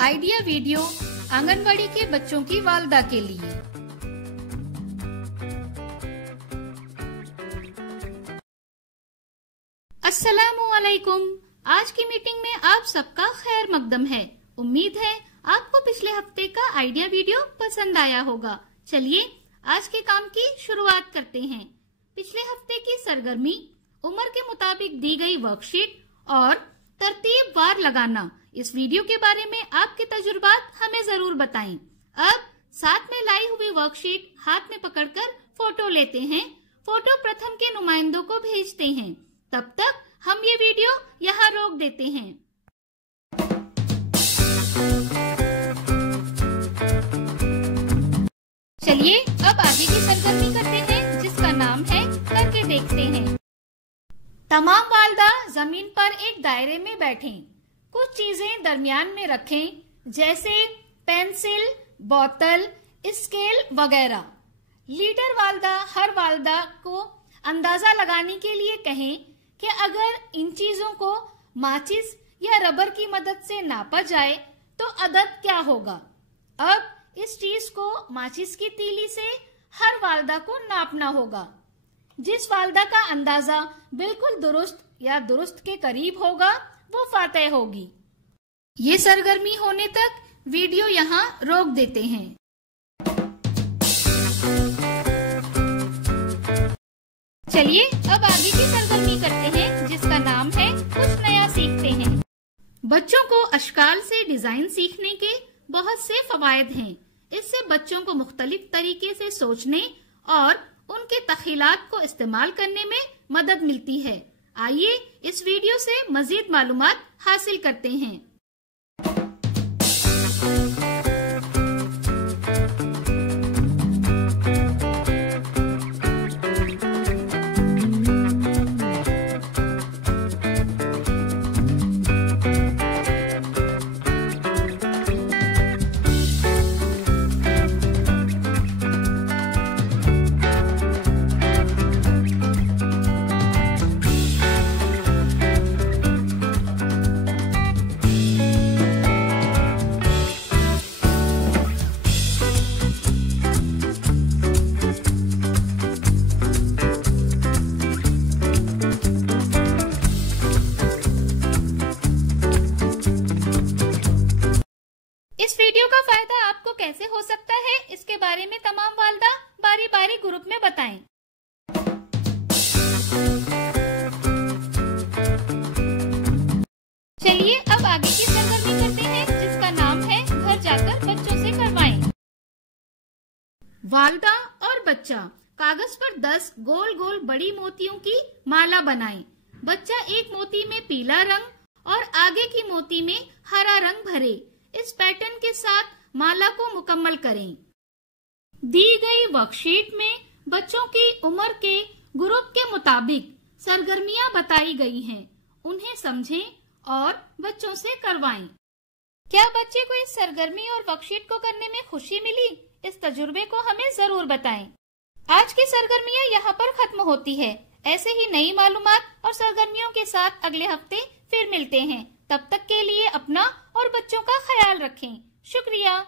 Idea video anganwadi के बच्चों की वालदा के लिए। अस्सलामुअलैकुम। आज की मीटिंग में आप सबका खैर मकदम है। उम्मीद है आपको पिछले हफ्ते का आइडिया वीडियो पसंद आया होगा। चलिए आज के काम की शुरुआत करते हैं। पिछले हफ्ते की सरगर्मी, उम्र के मुताबिक दी गई वर्कशीट और तरतीब वार लगाना, इस वीडियो के बारे में आपके तजुर्बात हमें जरूर बताएं। अब साथ में लाई हुई वर्कशीट हाथ में पकड़कर फोटो लेते हैं। फोटो प्रथम के नुमाइंदों को भेजते हैं। तब तक हम ये वीडियो यहाँ रोक देते हैं। चलिए अब आगे की सरगर्मी करते हैं, जिसका नाम है करके देखते हैं। तमाम वालदा जमीन पर एक दायरे में बैठें। कुछ चीजें दरमियान में रखें, जैसे पेंसिल, बोतल, स्केल वगैरह। लीडर वालदा हर वालदा को अंदाजा लगाने के लिए कहें कि अगर इन चीजों को माचिस या रबर की मदद से नापा जाए तो अदद क्या होगा। अब इस चीज को माचिस की तीली से हर वालदा को नापना होगा। जिस वालदा का अंदाजा बिल्कुल दुरुस्त या दुरुस्त के करीब होगा वो फातेह होगी। ये सरगर्मी होने तक वीडियो यहाँ रोक देते हैं। चलिए अब आगे की सरगर्मी करते हैं, जिसका नाम है कुछ नया सीखते हैं। बच्चों को अशकाल से डिजाइन सीखने के बहुत से फवायद हैं। इससे बच्चों को मुख्तलिफ तरीके से सोचने और उनके तख्यलात को इस्तेमाल करने में मदद मिलती है। आइए इस वीडियो से मजीद मालूमात हासिल करते हैं। इस वीडियो का फायदा आपको कैसे हो सकता है, इसके बारे में तमाम वालदा बारी बारी ग्रुप में बताएं। चलिए अब आगे की सरगर्मी करते हैं, जिसका नाम है घर जाकर बच्चों से करवाएं। वालदा और बच्चा कागज पर 10 गोल गोल बड़ी मोतियों की माला बनाएं। बच्चा एक मोती में पीला रंग और आगे की मोती में हरा रंग भरे। इस पैटर्न के साथ माला को मुकम्मल करें। दी गई वर्कशीट में बच्चों की उम्र के ग्रुप के मुताबिक सरगर्मियां बताई गई हैं। उन्हें समझें और बच्चों से करवाएं। क्या बच्चे को इस सरगर्मी और वर्कशीट को करने में खुशी मिली? इस तजुर्बे को हमें जरूर बताएं। आज की सरगर्मियां यहाँ पर खत्म होती है। ऐसे ही नई मालूमात और सरगर्मियों के साथ अगले हफ्ते फिर मिलते हैं। तब तक के लिए अपना और बच्चों का ख्याल रखें। शुक्रिया।